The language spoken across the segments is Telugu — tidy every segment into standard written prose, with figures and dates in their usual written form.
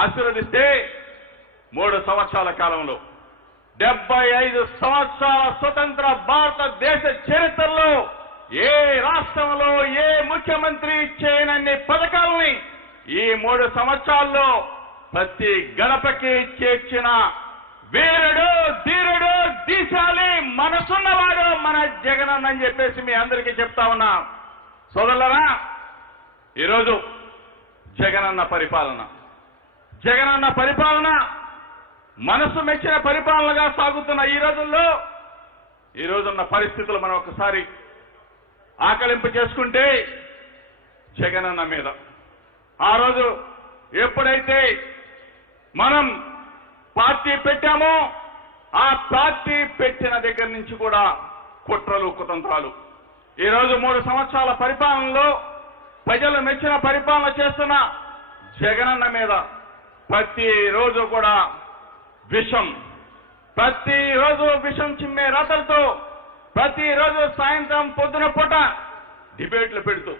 ఆశీర్వదిస్తే 3 సంవత్సరాల కాలంలో 75 సంవత్సరాల స్వతంత్ర భారతదేశ చరిత్రలో ఏ రాష్ట్రంలో ఏ ముఖ్యమంత్రి చేయనన్ని పథకాలని ఈ 3 సంవత్సరాల్లో ప్రతి గడపకి చేర్చిన వీరుడు ధీరుడు దీశాలి మనసున్నవాడు మన జగనన్న అని చెప్పేసి మీ అందరికీ చెప్తా ఉన్నా. సోదరులారా, ఈరోజు జగనన్న పరిపాలన మనసు మెచ్చిన పరిపాలనగా సాగుతున్న ఈ రోజున్న పరిస్థితులు మనం ఒకసారి ఆకలింపు చేసుకుంటే జగనన్న మీద ఆ రోజు ఎప్పుడైతే మనం పార్టీ పెట్టామో ఆ పార్టీ పెట్టిన దగ్గర నుంచి కూడా కుట్రలు కుతంత్రాలు ఈరోజు 3 సంవత్సరాల పరిపాలనలో ప్రజలు మెచ్చిన పరిపాలన చేస్తున్న జగనన్న మీద ప్రతిరోజు కూడా ప్రతిరోజు విషం చిమ్మే రాతలతో ప్రతిరోజు సాయంత్రం పొద్దున పూట డిబేట్లు పెడుతూ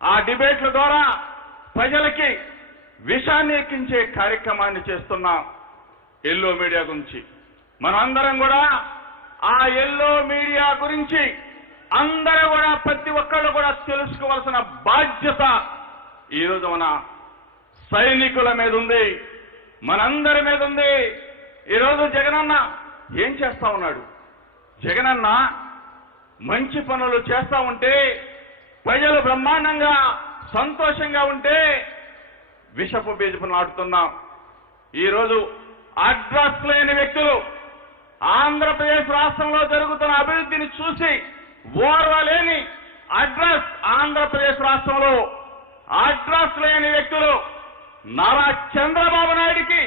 ఆ డిబేట్ల ద్వారా ప్రజలకి విషాన్ని ఎక్కించే కార్యక్రమాన్ని చేస్తున్న ఎల్లో మీడియా గురించి మనందరం కూడా ఆ ఎల్లో మీడియా గురించి అందరూ కూడా ప్రతి ఒక్కళ్ళు కూడా తెలుసుకోవాల్సిన బాధ్యత ఈరోజు మన సైనికుల మీద ఉంది, మనందరి మీద ఉంది. ఈరోజు జగనన్న ఏం చేస్తా ఉన్నాడు? జగనన్న మంచి పనులు చేస్తా ఉంటే ప్రజలు బ్రహ్మాండంగా సంతోషంగా ఉంటే విషపు బీజపు నాటుతున్నాం. ఈరోజు అడ్రస్ లేని వ్యక్తులు ఆంధ్రప్రదేశ్ రాష్ట్రంలో జరుగుతున్న అభివృద్ధిని చూసి ఓర్వలేని ఆంధ్రప్రదేశ్ రాష్ట్రంలో అడ్రస్ లేని వ్యక్తులు నారా చంద్రబాబు నాయుడికి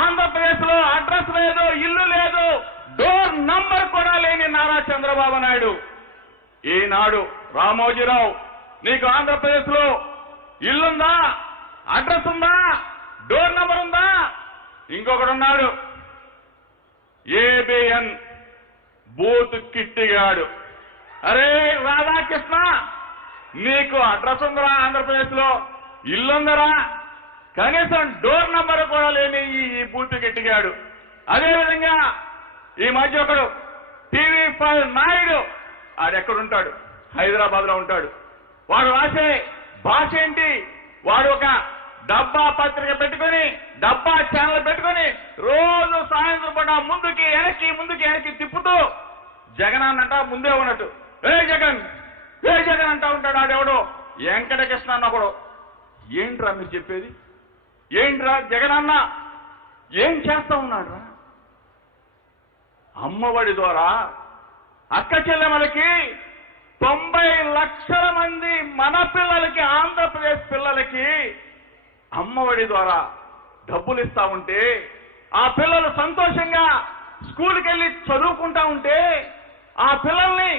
ఆంధ్రప్రదేశ్ లో అడ్రస్ లేదు, ఇల్లు లేదు, డోర్ నంబర్ కూడా లేని నారా చంద్రబాబు నాయుడు ఈనాడు రామోజీరావు నీకు ఆంధ్రప్రదేశ్ లో ఇల్లుందా, అడ్రస్ ఉందా, డోర్ నంబర్ ఉందా? ఇంకొకడున్నాడు ఏబిఎన్ బూత్ కిట్టిగాడు. అరే రాధాకృష్ణ, నీకు అడ్రస్ ఉందరా, ఆంధ్రప్రదేశ్ లో ఇల్లుందరా, కనీసం డోర్ నంబర్ కూడా లేని ఈ బూత్ కిట్టిగాడు. అదేవిధంగా ఈ మధ్య ఒకడు TV5 నాయుడు, ఆడెక్కడుంటాడు? హైదరాబాద్ లో ఉంటాడు. వాడు రాసే భాష ఏంటి? వాడు ఒక డబ్బా పత్రిక పెట్టుకుని డబ్బా ఛానల్ పెట్టుకుని రోజు సాయంత్రం పూట ముందుకి వెనక్కి తిప్పుతూ జగన్ అన్నట ముందే ఉన్నట్టు ఏ జగన్ అంటా ఉంటాడు. ఆడెవడు వెంకటకృష్ణ అన్నప్పుడు ఏంట్రా మీరు చెప్పేది? ఏంట్రా జగనన్న ఏం చేస్తా ఉన్నాడు రా? అమ్మఒడి ద్వారా అక్క చెల్లెమ్మలకి 90 లక్షల మంది మన పిల్లలకి, ఆంధ్రప్రదేశ్ పిల్లలకి అమ్మఒడి ద్వారా డబ్బులు ఇస్తా ఉంటే ఆ పిల్లలు సంతోషంగా స్కూల్కి వెళ్ళి చదువుకుంటా ఉంటే ఆ పిల్లల్ని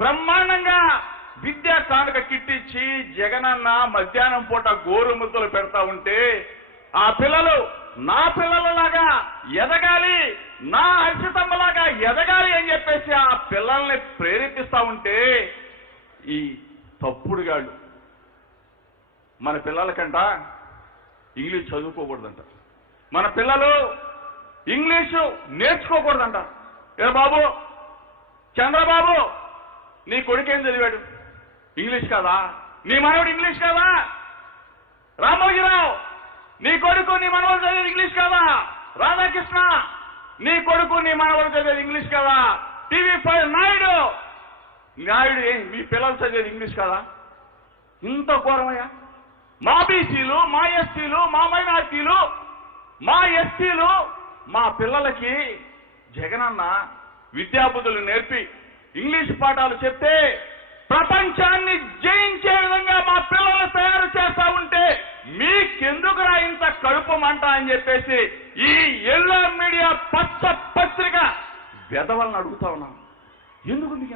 బ్రహ్మాండంగా విద్యా కానుక కిట్టించి జగనన్న మధ్యాహ్నం పూట గోరుముద్దలు పెడతా ఉంటే ఆ పిల్లలు నా పిల్లలలాగా ఎదగాలి, నా హర్షితమ్మలాగా ఎదగాలి అని చెప్పేసి ఆ పిల్లల్ని ప్రేరేపిస్తా ఉంటే ఈ తప్పుడుగాళ్ళు మన పిల్లలకంట ఇంగ్లీష్ చదువుకోకూడదంట, మన పిల్లలు ఇంగ్లీషు నేర్చుకోకూడదంట. ఏ బాబు చంద్రబాబు, నీ కొడుకేం చదివాడు? ఇంగ్లీష్ కాదా? నీ మనవడు ఇంగ్లీష్ కాదా? రామోజీరావు, నీ కొడుకు నీ మనవడు చదివేది ఇంగ్లీష్ కాదా? రాధాకృష్ణ, నీ కొడుకు నీ మనవడు చదివేది ఇంగ్లీష్ కాదా? TV5 నాయుడు మీ పిల్లలు చదివేది ఇంగ్లీష్ కాదా? ఇంత ఘోరమయ్యా. మా బీసీలు, మా ఎస్టీలు, మా మైనార్టీలు, మా ఎస్టీలు, మా పిల్లలకి జగనన్న విద్యాబుద్ధులు నేర్పి ఇంగ్లీష్ పాఠాలు చెప్తే ప్రపంచాన్ని జయించే విధంగా మా పిల్లలు తయారు చేస్తా ఉంటే మీకెందుకురా ఇంత కడుపు మంట అని చెప్పేసి ఈ ఎల్లో మీడియా పచ్చ పత్రిక వెధవలను అడుగుతా ఉన్నాం. ఎందుకు మీకు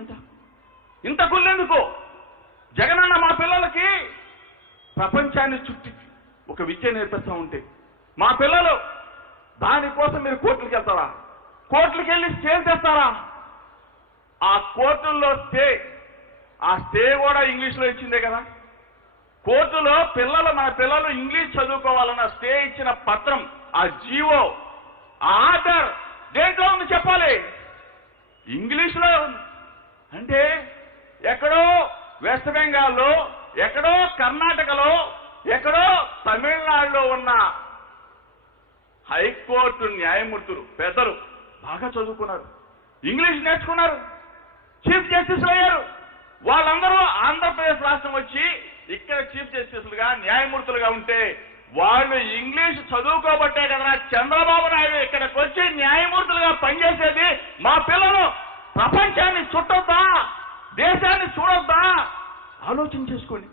ఇంత గుళ్ళెందుకు? జగనన్న మా పిల్లలకి ప్రపంచాన్ని చుట్టి ఒక విద్య నేర్పిస్తా ఉంటే మా పిల్లలు దానికోసం మీరు కోర్టులకు వెళ్తారా? కోర్టులకు వెళ్ళి స్టే తెస్తారా? ఆ కోర్టుల్లో స్టే కూడా ఇంగ్లీష్లో ఇచ్చిందే కదా. కోర్టులో మన పిల్లలు ఇంగ్లీష్ చదువుకోవాలన్న స్టే ఇచ్చిన పత్రం, ఆ జీవో, ఆ ఆర్డర్ దేంట్లో ఉంది చెప్పాలి? ఇంగ్లీష్లో ఉంది. అంటే ఎక్కడో వెస్ట్ బెంగాల్లో, ఎక్కడో కర్ణాటకలో, ఎక్కడో తమిళనాడులో ఉన్న హైకోర్టు న్యాయమూర్తులు పెద్దలు బాగా చదువుకున్నారు, ఇంగ్లీష్ నేర్చుకున్నారు, చీఫ్ జస్టిస్లు అయ్యారు. వాళ్ళందరూ ఆంధ్రప్రదేశ్ రాష్ట్రం వచ్చి ఇక్కడ చీఫ్ జస్టిస్లుగా న్యాయమూర్తులుగా ఉంటే వాళ్ళు ఇంగ్లీష్ చదువుకోబట్టే కదా చంద్రబాబు నాయుడు ఇక్కడికి వచ్చి న్యాయమూర్తులుగా పనిచేసేది. మా పిల్లలు ప్రపంచాన్ని చుట్టొద్దా, దేశాన్ని చూడొద్దా? ఆలోచన చేసుకోండి.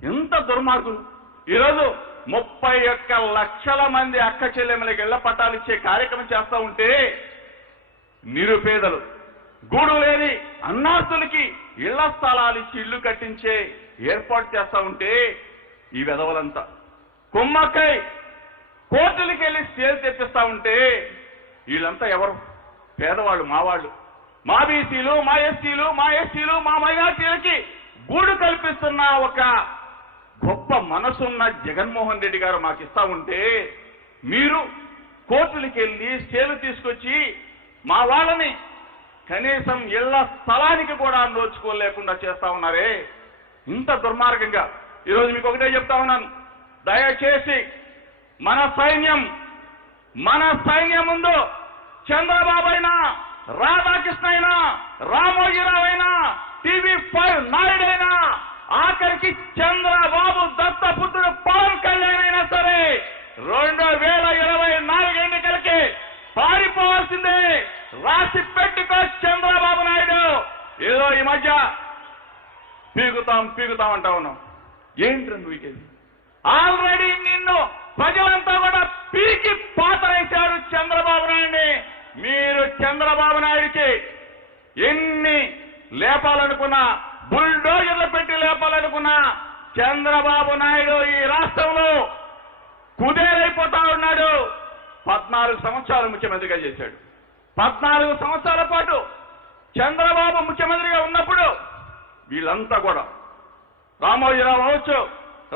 ఎంత దుర్మార్గులు! ఈరోజు 31 లక్షల మంది అక్క చెల్లెమ్మలకి ఇళ్ల పట్టాలు ఇచ్చే కార్యక్రమం చేస్తా ఉంటే, నిరుపేదలు, గూడు లేని అన్నాస్తులకి ఇళ్ల స్థలాలు ఇచ్చి ఇల్లు కట్టించే ఏర్పాటు చేస్తా ఉంటే, ఈ వెధవలంతా కుమ్మక్కై కోర్టులకి వెళ్ళి స్టేలు తెప్పిస్తా ఉంటే, వీళ్ళంతా ఎవరు? పేదవాళ్ళు, మావాళ్ళు, మా బీసీలు, మా ఎస్టీలు, మా ఎస్టీలు, మా మైనార్టీలకి గూడు కల్పిస్తున్న ఒక గొప్ప మనసున్న జగన్మోహన్ రెడ్డి గారు మాకు ఇస్తా ఉంటే, మీరు కోర్టులకి వెళ్ళి స్టేలు తీసుకొచ్చి మా వాళ్ళని కనీసం ఇళ్ల స్థలానికి కూడా నోచుకోలేకుండా చేస్తా ఉన్నారే. ఇంత దుర్మార్గంగా ఈరోజు మీకు ఒకటే చెప్తా ఉన్నాను, దయచేసి మన సైన్యం ముందు చంద్రబాబు అయినా, రాధాకృష్ణ అయినా, రామోజీరావు అయినా, TV5 నాయుడు అయినా, ఆఖరికి చంద్రబాబు దత్తపుత్రుడు పవన్ కళ్యాణ్ అయినా సరే 2024 ఎన్నికలకి పారిపోవాల్సిందే. రాసి పెట్టుకో చంద్రబాబు నాయుడు. ఏదో ఈ మధ్య పీగుతాం అంటా ఉన్నాం. ఏంటి నువ్వు? ఆల్రెడీ నిన్ను ప్రజలంతా కూడా పీకి పాతరేశారు చంద్రబాబు నాయుడిని. మీరు చంద్రబాబు నాయుడికి ఎన్ని లేపాలనుకున్నా, బుల్డోజర్లు పెట్టి లేపాలనుకున్నా, చంద్రబాబు నాయుడు ఈ రాష్ట్రంలో కుదేలైపోతా ఉన్నాడు. 14 సంవత్సరాలు ముఖ్యమంత్రిగా చేశాడు. 14 సంవత్సరాల పాటు చంద్రబాబు ముఖ్యమంత్రిగా ఉన్నప్పుడు వీళ్ళంతా కూడా, రామోజీరావు అవ్వచ్చు,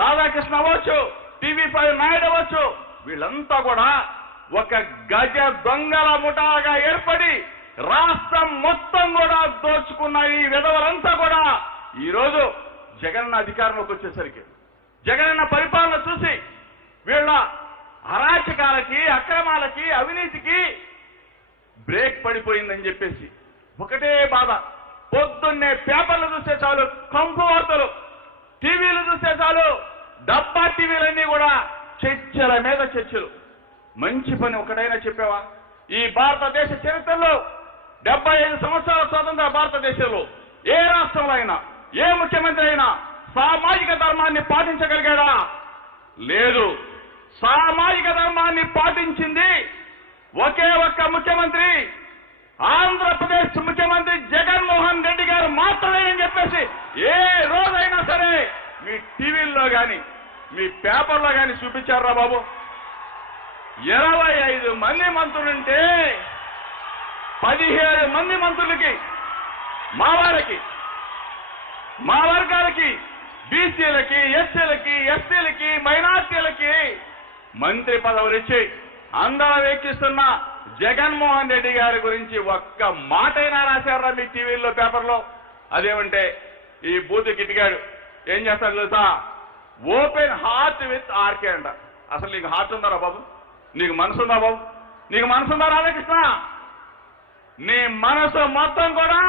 రాధాకృష్ణ అవ్వచ్చు, TV5 నాయుడు అవ్వచ్చు, వీళ్ళంతా కూడా ఒక గజ దొంగల ముఠాగా ఏర్పడి రాష్ట్రం మొత్తం కూడా దోచుకున్న ఈ విధవలంతా కూడా ఈరోజు జగనన్న అధికారంలోకి వచ్చేసరికి, జగనన్న పరిపాలన చూసి వీళ్ళ అరాచకాలకి, అక్రమాలకి, అవినీతికి బ్రేక్ పడిపోయిందని చెప్పేసి ఒకటే బాధ. పొద్దున్నే పేపర్లు చూస్తే చాలు కంపు వార్తలు, టీవీలు చూస్తే చాలు డబ్బా టీవీలన్నీ కూడా చర్చల మీద చర్చలు. మంచి పని ఒకటైనా చెప్పావా? ఈ భారతదేశ చరిత్రలో 75 సంవత్సరాల స్వతంత్ర భారతదేశంలో ఏ రాష్ట్రంలో అయినా, ఏ ముఖ్యమంత్రి అయినా సామాజిక ధర్మాన్ని పాటించగలిగాడా? లేదు. సామాజిక ధర్మాన్ని పాటించింది ఒకే ఒక్క ముఖ్యమంత్రి, ఆంధ్రప్రదేశ్ ముఖ్యమంత్రి జగన్మోహన్ రెడ్డి గారు మాత్రమే అని చెప్పేసి ఏ రోజైనా సరే మీ టీవీల్లో కానీ, మీ పేపర్లో కానీ చూపించారా బాబు? 25 మంది మంత్రులుంటే 17 మంది మంత్రులకి, మా వర్గాలకి, బీసీలకి, ఎస్సీలకి, ఎస్టీలకి, మైనార్టీలకి మంత్రి పదవులు ఇచ్చి అందరం ఎక్కిస్తున్న జగన్మోహన్ రెడ్డి గారి గురించి ఒక్క మాటైనా రాశారా మీ టీవీల్లో, పేపర్లో? అదేమంటే ఈ బూత్ కిటికాడు ఏం చేస్తాడు తెలుసా? ఓపెన్ హార్ట్ విత్ ఆర్కే అంట. అసలు నీకు హార్ట్ ఉందారా బాబు? నీకు మనసు ఉందా బాబు? నీకు మనసు ఉందా రాధాకృష్ణ? నీ మనసు మొత్తం కూడా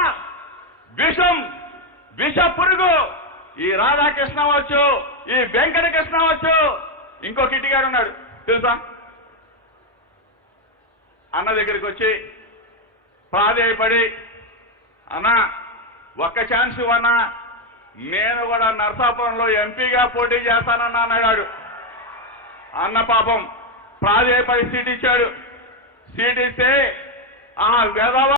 విష పురుగు. ఈ రాధాకృష్ణ అవచ్చు, ఈ వెంకటకృష్ణ అవచ్చు, ఇంకో కిట్టిగాడు ఉన్నాడు తెలుసా? అన్న దగ్గరికి వచ్చి ప్రాధేయపడి, అన్నా ఒక్క ఛాన్స్ ఇవ్వన్నా, నేను కూడా నర్సాపురంలో ఎంపీగా పోటీ చేస్తానన్నా అన్నాడు. అన్న పాపం ప్రాధేయపడి సీట్ ఇచ్చాడు. సీట్ ఇస్తే ఆ వెధవ